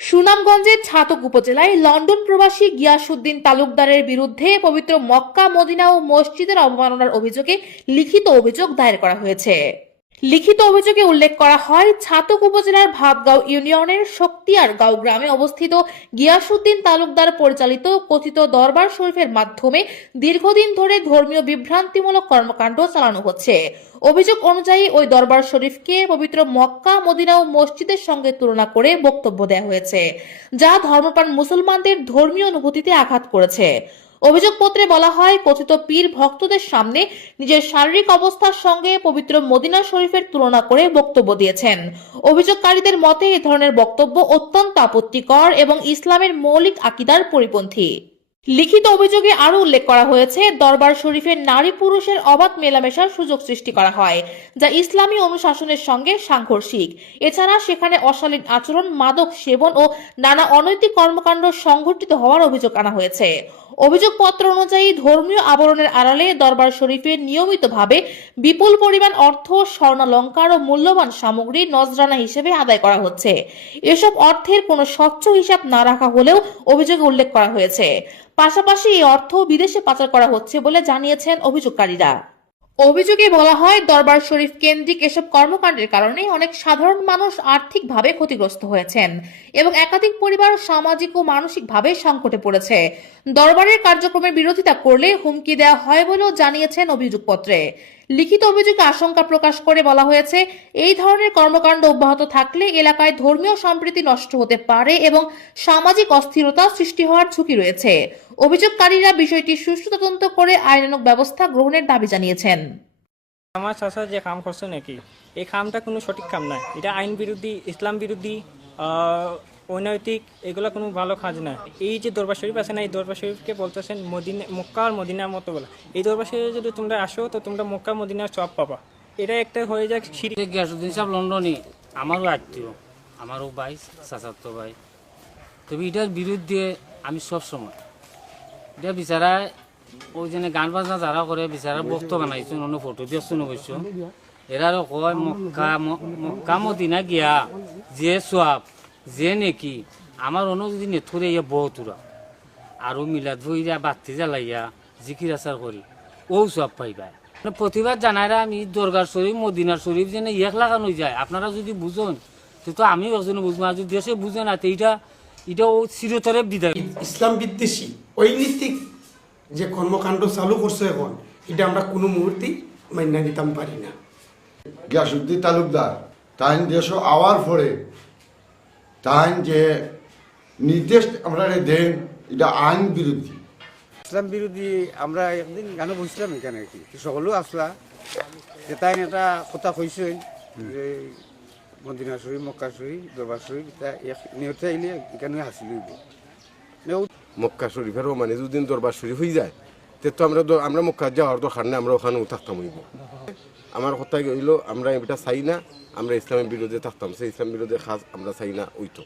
সুনামগঞ্জের ছাতক উপজেলায় লন্ডন প্রবাসী গিয়াসউদ্দিন তালুকদারের বিরুদ্ধে পবিত্র মক্কা মদিনা ও মসজিদের অবমাননার অভিযোগে লিখিত অভিযোগ দায়ের করা হয়েছে। লিখিত অভিযোগে উল্লেখ করা হয়, ছাতক উপজেলার ভাতগাঁও ইউনিয়নের শক্তিয়ারগাঁও গ্রামে অবস্থিত গিয়াসউদ্দিন তালুকদার পরিচালিত কথিত দরবার শরীফের মাধ্যমে দীর্ঘদিন ধরে ধর্মীয় বিভ্রান্তিমূলক কর্মকাণ্ড চালানো হচ্ছে। অভিযোগ অনুযায়ী ওই দরবার শরীফকে পবিত্র মক্কা মদিনা ও মসজিদের সঙ্গে তুলনা করে বক্তব্য দেওয়া হয়েছে, যা ধর্মপ্রাণ মুসলমানদের ধর্মীয় অনুভূতিতে আঘাত করেছে। অভিযোগপত্রে বলা হয়, কথিত পীর ভক্তদের সামনে নিজের শারীরিক অবস্থার সঙ্গে পবিত্র মদিনা শরীফের তুলনা করে বক্তব্য দিয়েছেন। অভিযোগকারীদের মতে এ ধরনের বক্তব্য অত্যন্ত আপত্তিকর এবং ইসলামের মৌলিক আকীদার পরিপন্থী। লিখিত অভিযোগে আরো উল্লেখ করা হয়েছে, দরবার শরীফের নারী পুরুষের অবাধ মেলামেশার সুযোগ সৃষ্টি করা হয়, যা ইসলামী অনুশাসনের সঙ্গে সাংঘর্ষিক। এছাড়া সেখানে অশালীন আচরণ, মাদক সেবন ও নানা অনৈতিক কর্মকাণ্ড সংঘটিত হওয়ার অভিযোগ আনা হয়েছে। অভিযোগপত্র অনুযায়ী ধর্মীয় আবরণের আড়ালে দরবার শরীফে নিয়মিতভাবে বিপুল পরিমাণ অর্থ, স্বর্ণালংকার ও মূল্যবান সামগ্রী নজরানা হিসেবে আদায় করা হচ্ছে। এসব অর্থের কোনো স্বচ্ছ হিসাব না রাখা হলেও অভিযোগে উল্লেখ করা হয়েছে। পাশাপাশি এই অর্থ বিদেশে পাচার করা হচ্ছে বলে জানিয়েছেন অভিযোগকারীরা। অভিযোগে বলা হয়, দরবার শরীফ কেন্দ্রিক এসব কর্মকাণ্ডের কারণে অনেক সাধারণ মানুষ আর্থিকভাবে ক্ষতিগ্রস্ত হয়েছেন এবং একাধিক পরিবার সামাজিক ও মানসিকভাবে সংকটে পড়েছে। দরবারের কার্যক্রমের বিরোধিতা করলে হুমকি দেওয়া হয় বলেও জানিয়েছেন অভিযোগপত্রে। লিখিত অভিযোগে আশঙ্কা প্রকাশ করে বলা হয়েছে, এই ধরনের কর্মকাণ্ড অব্যাহত থাকলে এলাকায় ধর্মীয় সম্প্রীতি নষ্ট হতে পারে এবং সামাজিক অস্থিরতা সৃষ্টি হওয়ার ঝুঁকি রয়েছে। অভিযোগকারীরা বিষয়টি সুষ্ঠু তদন্ত করে আইনানুগ ব্যবস্থা গ্রহণের দাবি জানিয়েছেন। আমার চাচা যে কাম করছে নাকি, এই কামটা কোনো সঠিক কাম নয়। এটা আইন বিরোধী, ইসলাম বিরোধী, অনৈতিক, এগুলো কোনো ভালো কাজ না। এই যে দরবার শরীফ আছে না, এই দরবার শরীফকে বলতেছেন মদিনা, মক্কা আর মদিনার মতো বলা। এই দরবার শরীফে যদি তোমরা আসো তো তোমরা মক্কা মদিনার সব পাবা। এটা একটা হয়ে যায় শিরিক। গিয়াসউদ্দিন সাহেব লন্ডনে আমারও আত্মীয়, আমারও ভাই, চাচাতো ভাই। তবে এটার বিরুদ্ধে আমি সব সময় এটা বিচারা ওই জন্য গান বাজনা যারা করে বিচারা বক্ত বানাইছো, অন্য ফটো দিয়েছো অবশ্য। এরারও কয় মক্কা মদিনা গিয়া যে সোয়াব যে নেকি আমার অন্য যদি নেথরে ইয়ে বহুতুরা আরও মিলাদ বইরা বাতি জ্বালাইয়া জিকির আচার করি ও সব পাইবা। প্রতিবাদ জানাইরা আমি দরগার শরীফ মদিনার শরীফ যেন এক লাগানো যায়, আপনারা যদি বুঝুন তো আমিও একজনে বুঝবো। আর যদি দেশে বুঝে না তো এটা ও চিরতরে বিদায়। ইসলাম বিদ্বেষী ঐনীতিক যে কর্মকাণ্ড চালু করছে এখন, এটা আমরা কোনো মুহূর্তেই মান্য নিতাম পারি না। গিয়াসউদ্দিন তালুকদার তাই দেশ আওয়ার পরে তাই যে নির্দেশ আমরা দেন, এটা আইন বিরোধী, ইসলাম বিরোধী। আমরা একদিন গানে বসছিলাম এখানে, কি সকলেও আসলা যে তাই এটা কথা কইছেন যে মদিনা শরীফ, মক্কা শরীফ, দরবার শরীফ নিহতে আইলে এখানে হাসিল হইব। মক্কা শরীফেরও মানে যদি দরবার শরীফ হয়ে যায় তো আমরা মক্কা যাওয়ার দরকার নেই, আমরা ওখানেও থাকতাম হইব। আমার কথা হইল আমরা এটা চাই না, আমরা ইসলামের বিরোধে থাকতাম, সেই ইসলাম বিরোধে খাস আমরা চাই না ওইতো।